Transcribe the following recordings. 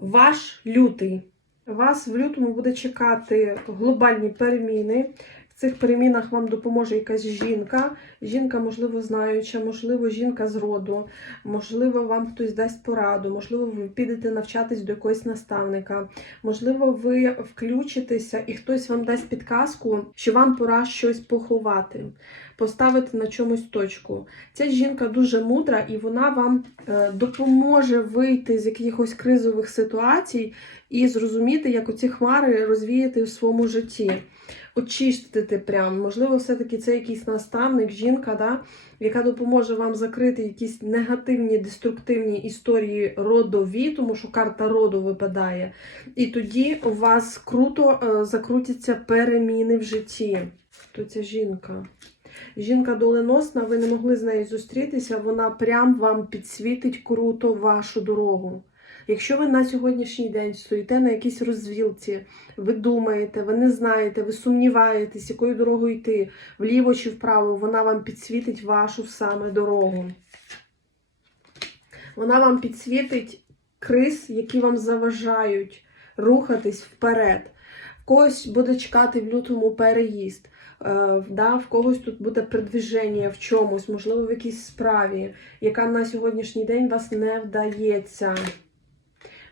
Ваш лютий. Вас в лютому буде чекати глобальні переміни. Цих перемінах вам допоможе якась жінка. Жінка, можливо, знаюча, можливо, жінка з роду, можливо, вам хтось дасть пораду, можливо, ви підете навчатись до якогось наставника, можливо, ви включитеся і хтось вам дасть підказку, що вам пора щось поховати, поставити на чомусь точку. Ця жінка дуже мудра і вона вам е, допоможе вийти з якихось кризових ситуацій і зрозуміти, як оці хмари розвіяти в своєму житті. Очистити прям, можливо, все-таки це якийсь наставник, жінка, да, яка допоможе вам закрити якісь негативні, деструктивні історії родові, тому що карта роду випадає. І тоді у вас круто е, закрутяться переміни в житті. Хто ця жінка? Жінка доленосна, ви не могли з нею зустрітися, вона прям вам підсвітить круто вашу дорогу. Якщо ви на сьогоднішній день стоїте на якійсь розвілці, ви думаєте, ви не знаєте, ви сумніваєтесь, якою дорогою йти, вліво чи вправо, вона вам підсвітить вашу саме дорогу. Вона вам підсвітить криз, які вам заважають рухатись вперед. В когось буде чекати в лютому переїзд. Е, да, в когось тут буде продвіження в чомусь, можливо, в якійсь справі, яка на сьогоднішній день вас не вдається.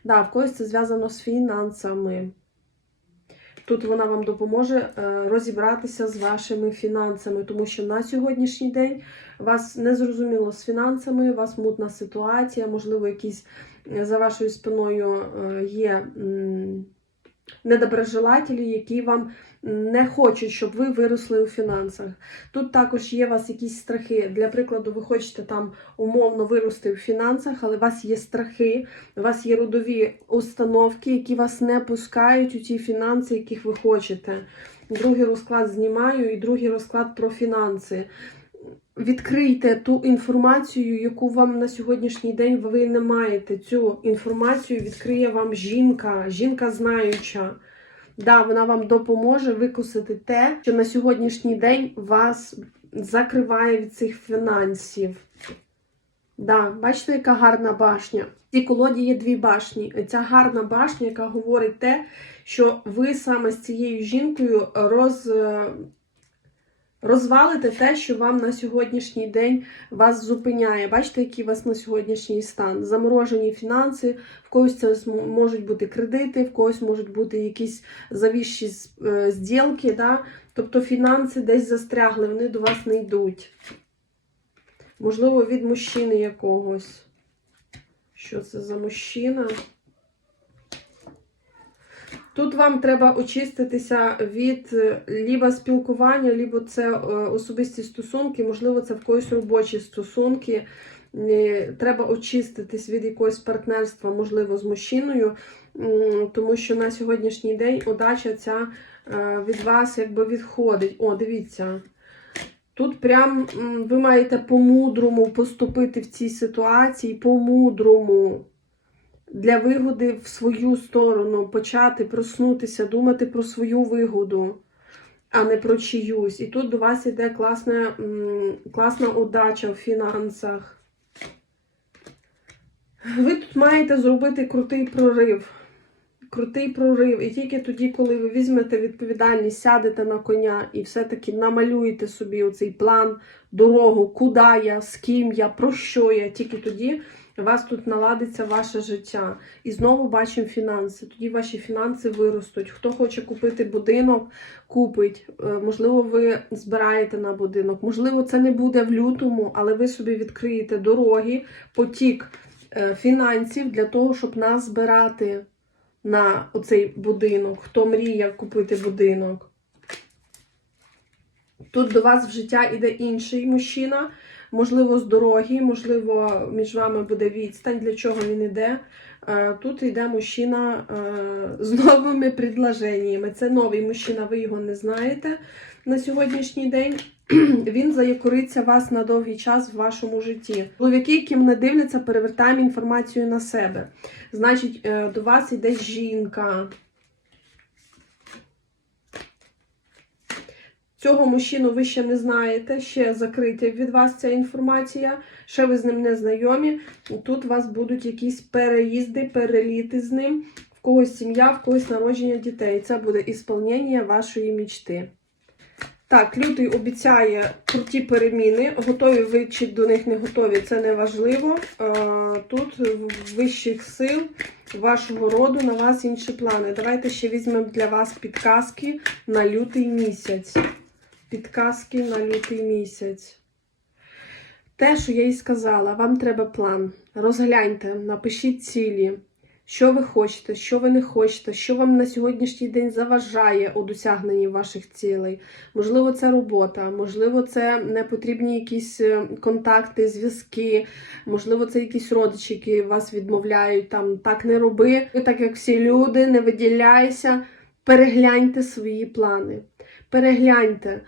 Да, в когось це зв'язано з фінансами. Тут вона вам допоможе е, розібратися з вашими фінансами, тому що на сьогоднішній день вас не зрозуміло з фінансами, у вас мутна ситуація, можливо, якісь е, за вашою спиною е, є недоброжелателі, які вам не хочуть, щоб ви виросли у фінансах. Тут також є у вас якісь страхи. Для прикладу, ви хочете там умовно вирости в фінансах, але у вас є страхи, у вас є родові установки, які вас не пускають у ті фінанси, яких ви хочете. Другий розклад знімаю і другий розклад про фінанси. Відкрийте ту інформацію, яку вам на сьогоднішній день ви не маєте. Цю інформацію відкриє вам жінка, жінка знаюча. Да, вона вам допоможе викусити те, що на сьогоднішній день вас закриває від цих фінансів. Да, бачите, яка гарна башня. В цій колоді є дві башні. Ця гарна башня, яка говорить те, що ви саме з цією жінкою роз, розвалите те, що вам на сьогоднішній день вас зупиняє. Бачите, який у вас на сьогоднішній стан? Заморожені фінанси, в когось це можуть бути кредити, в когось можуть бути якісь завіщі зділки. Да? Тобто фінанси десь застрягли, вони до вас не йдуть. Можливо, від мужчини якогось. Що це за мужчина? Тут вам треба очиститися від лібо спілкування, лібо це особисті стосунки, можливо, це в когось робочі стосунки. Треба очиститись від якогось партнерства, можливо, з мужчиною, тому що на сьогоднішній день удача ця від вас якби відходить. О, дивіться. Тут прям ви маєте по-мудрому поступити в цій ситуації, по-мудрому. Для вигоди в свою сторону, почати проснутися, думати про свою вигоду, а не про чиюсь. І тут до вас йде класна, класна удача в фінансах. Ви тут маєте зробити крутий прорив. Крутий прорив. І тільки тоді, коли ви візьмете відповідальність, сядете на коня і все-таки намалюєте собі оцей план, дорогу, куди я, з ким я, про що я, тільки тоді у вас тут наладиться ваше життя. І знову бачимо фінанси. Тоді ваші фінанси виростуть. Хто хоче купити будинок, купить. Е, Можливо, ви збираєте на будинок. Можливо, це не буде в лютому, але ви собі відкриєте дороги, потік е, фінансів для того, щоб нас збирати на оцей будинок. Хто мріє купити будинок. Тут до вас в життя іде інший мужчина, можливо, з дороги, можливо, між вами буде відстань, для чого він іде. Е, Тут йде мужчина е, з новими предложеннями. Це новий мужчина, ви його не знаєте на сьогоднішній день. Він заякориться вас на довгий час в вашому житті. Чоловіки, яким не дивляться, перевертаємо інформацію на себе. Значить, е, до вас йде жінка. Цього мужчину ви ще не знаєте, ще закрита від вас ця інформація, ще ви з ним не знайомі. Тут у вас будуть якісь переїзди, переліти з ним, в когось сім'я, в когось народження дітей. Це буде ісполнення вашої мічти. Так, лютий обіцяє круті переміни. Готові ви чи до них не готові, це не важливо. Е, Тут вищих сил вашого роду на вас інші плани. Давайте ще візьмемо для вас підказки на лютий місяць. Підказки на лютий місяць. Те, що я і сказала, вам треба план. Розгляньте, напишіть цілі. Що ви хочете, що ви не хочете, що вам на сьогоднішній день заважає у досягненні ваших цілей. Можливо, це робота, можливо, це не потрібні якісь е, контакти, зв'язки, можливо, це якісь родичі, які вас відмовляють, там так не роби, ви так як всі люди, не виділяйся. Перегляньте свої плани. Перегляньте.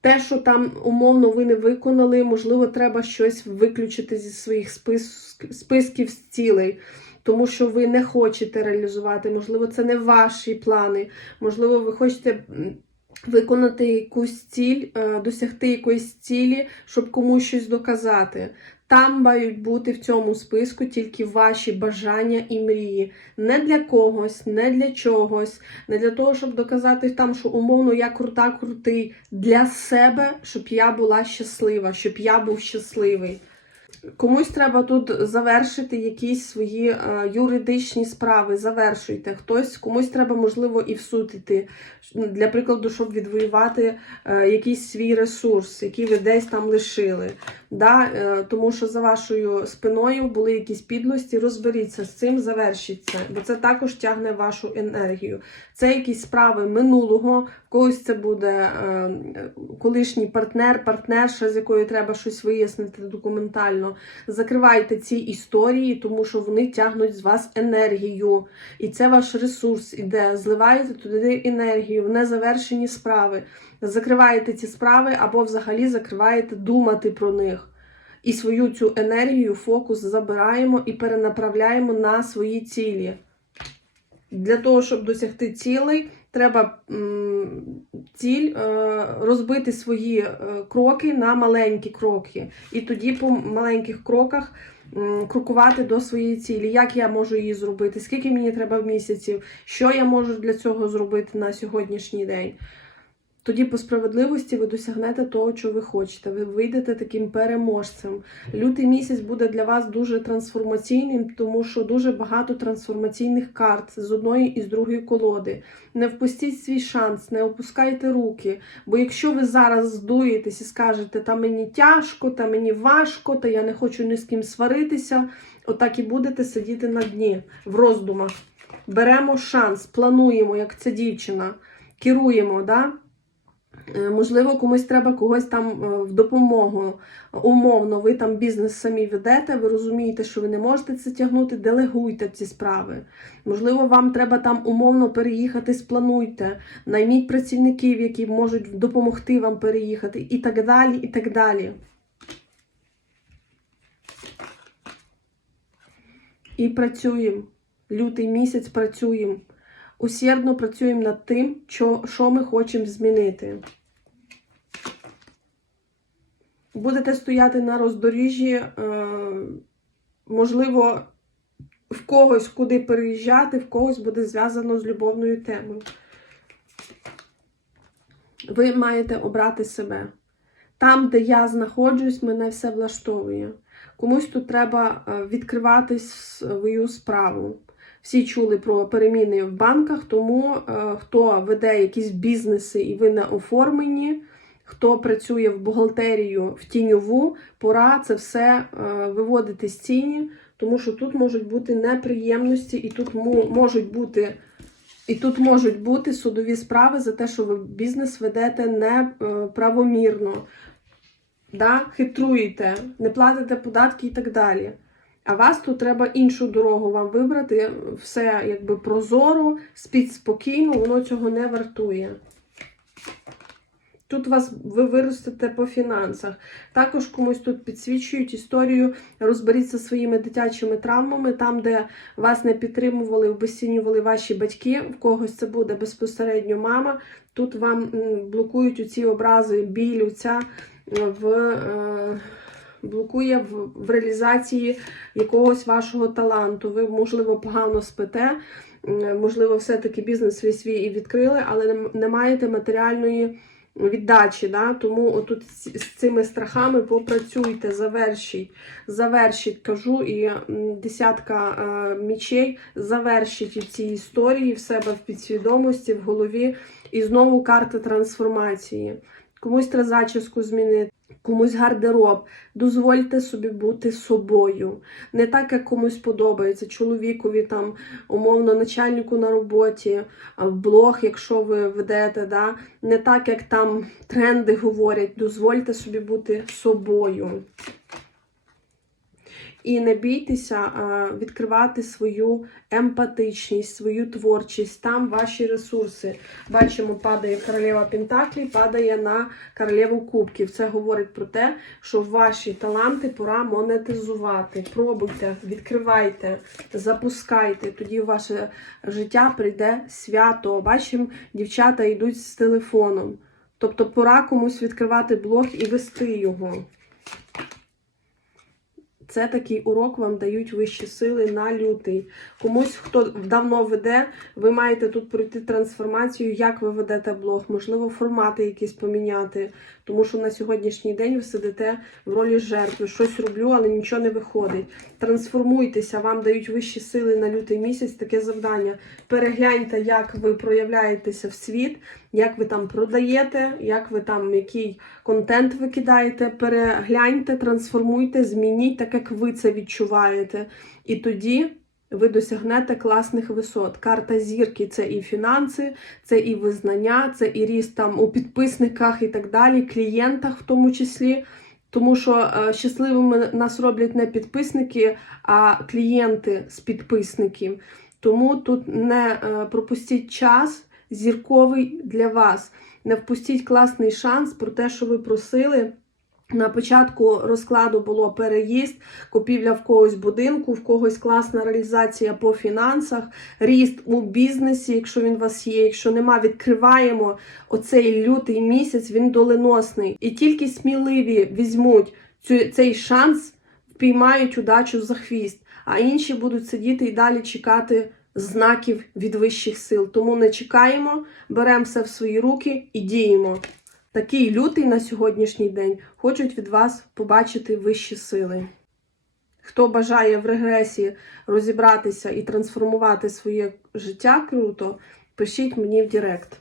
Те, що там умовно ви не виконали, можливо, треба щось виключити зі своїх спис... списків з цілей тому що ви не хочете реалізувати, можливо, це не ваші плани, можливо, ви хочете виконати якусь ціль, е, досягти якоїсь цілі, щоб комусь щось доказати. Там мають бути в цьому списку тільки ваші бажання і мрії. Не для когось, не для чогось, не для того, щоб доказати там, що умовно я крута, крутий. Для себе, щоб я була щаслива, щоб я був щасливий. Комусь треба тут завершити якісь свої е, юридичні справи. Завершуйте. Хтось комусь треба, можливо, і в суд іти. Для прикладу, щоб відвоювати е, якийсь свій ресурс, який ви десь там лишили. Да? Е, тому що за вашою спиною були якісь підлості. Розберіться з цим, завершіть це, бо це також тягне вашу енергію. Це якісь справи минулого, когось це буде е, колишній партнер, партнерша, з якою треба щось вияснити документально. Закривайте ці історії, тому що вони тягнуть з вас енергію. І це ваш ресурс іде. Зливаєте туди енергію в незавершені справи. Закриваєте ці справи або взагалі закриваєте думати про них. І свою цю енергію, фокус забираємо і перенаправляємо на свої цілі. Для того, щоб досягти цілей, треба ціль е, розбити свої е, кроки на маленькі кроки. І тоді по маленьких кроках крокувати до своєї цілі. Як я можу її зробити? Скільки мені треба місяців? Що я можу для цього зробити на сьогоднішній день? Тоді по справедливості ви досягнете того, що ви хочете. Ви вийдете таким переможцем. Лютий місяць буде для вас дуже трансформаційним, тому що дуже багато трансформаційних карт з одної і з другої колоди. Не впустіть свій шанс, не опускайте руки. Бо якщо ви зараз здуєтесь і скажете, та мені тяжко, та мені важко, та я не хочу ні з ким сваритися, отак і будете сидіти на дні в роздумах. Беремо шанс, плануємо, як ця дівчина, керуємо. Да? Е, Можливо, комусь треба когось там е, в допомогу. Умовно, ви там бізнес самі ведете, ви розумієте, що ви не можете це тягнути, делегуйте ці справи. Можливо, вам треба там умовно переїхати, сплануйте, найміть працівників, які можуть допомогти вам переїхати, і так далі, і так далі. І працюємо. Лютий місяць працюємо. Усердно працюємо над тим, що, що ми хочемо змінити. Будете стояти на роздоріжжі, е, можливо, в когось куди переїжджати, в когось буде зв'язано з любовною темою. Ви маєте обрати себе. Там, де я знаходжусь, мене все влаштовує. Комусь тут треба е, відкривати свою справу. Всі чули про переміни в банках, тому е, хто веде якісь бізнеси і ви не оформлені, хто працює в бухгалтерію в тіньову, пора це все е, виводити з тіні, тому що тут можуть бути неприємності, і тут можуть бути. І тут можуть бути судові справи за те, що ви бізнес ведете неправомірно, да? хитруєте, не платите податки і так далі. А вас тут треба іншу дорогу вам вибрати, все якби прозоро, спіть спокійно, воно цього не вартує. Тут вас ви виростете по фінансах. Також комусь тут підсвічують історію. Розберіться своїми дитячими травмами, там, де вас не підтримували, обесцінювали ваші батьки. В когось це буде безпосередньо мама. Тут вам блокують оці образи, біль, оця е, в. Е, Блокує в, в реалізації якогось вашого таланту. Ви, можливо, погано спите, можливо, все-таки бізнес свій свій і відкрили, але не, не маєте матеріальної віддачі. Да? Тому отут з, цими страхами попрацюйте, завершіть. Завершіть, кажу, і десятка е, мічей завершіть ці історії в себе в підсвідомості, в голові. І знову карта трансформації. Комусь треба зачіску змінити, комусь гардероб. Дозвольте собі бути собою. Не так, як комусь подобається. Чоловікові, там, умовно, начальнику на роботі, в блог, якщо ви ведете, да? не так, як там тренди говорять. Дозвольте собі бути собою. І не бійтеся відкривати свою емпатичність, свою творчість, там ваші ресурси. Бачимо, падає королева Пентаклі, падає на королеву кубків. Це говорить про те, що ваші таланти пора монетизувати. Пробуйте, відкривайте, запускайте. Тоді в ваше життя прийде свято. Бачимо, дівчата йдуть з телефоном. Тобто пора комусь відкривати блог і вести його. Це такий урок вам дають вищі сили на лютий. Комусь, хто давно веде, ви маєте тут пройти трансформацію, як ви ведете блог, можливо, формати якісь поміняти. Тому що на сьогоднішній день ви сидите в ролі жертви. Щось роблю, але нічого не виходить. Трансформуйтеся, вам дають вищі сили на лютий місяць. Таке завдання. Перегляньте, як ви проявляєтеся в світ, як ви там продаєте, як ви там який контент викидаєте. Перегляньте, трансформуйте, змініть так, як ви це відчуваєте. І тоді. Ви досягнете класних висот. Карта зірки це і фінанси, це і визнання, це і ріст там у підписниках і так далі, клієнтах в тому числі. Тому що е, щасливими нас роблять не підписники, а клієнти з підписників. Тому тут не е, пропустіть час зірковий для вас. Не впустіть класний шанс про те, що ви просили. На початку розкладу було переїзд, купівля в когось будинку, в когось класна реалізація по фінансах, ріст у бізнесі, якщо він у вас є. Якщо нема, відкриваємо оцей лютий місяць, він доленосний. І тільки сміливі візьмуть цей шанс, впіймають удачу за хвіст, а інші будуть сидіти і далі чекати знаків від вищих сил. Тому не чекаємо, беремо все в свої руки і діємо. Такий лютий на сьогоднішній день хочуть від вас побачити вищі сили. Хто бажає в регресі розібратися і трансформувати своє життя круто, пишіть мені в Директ.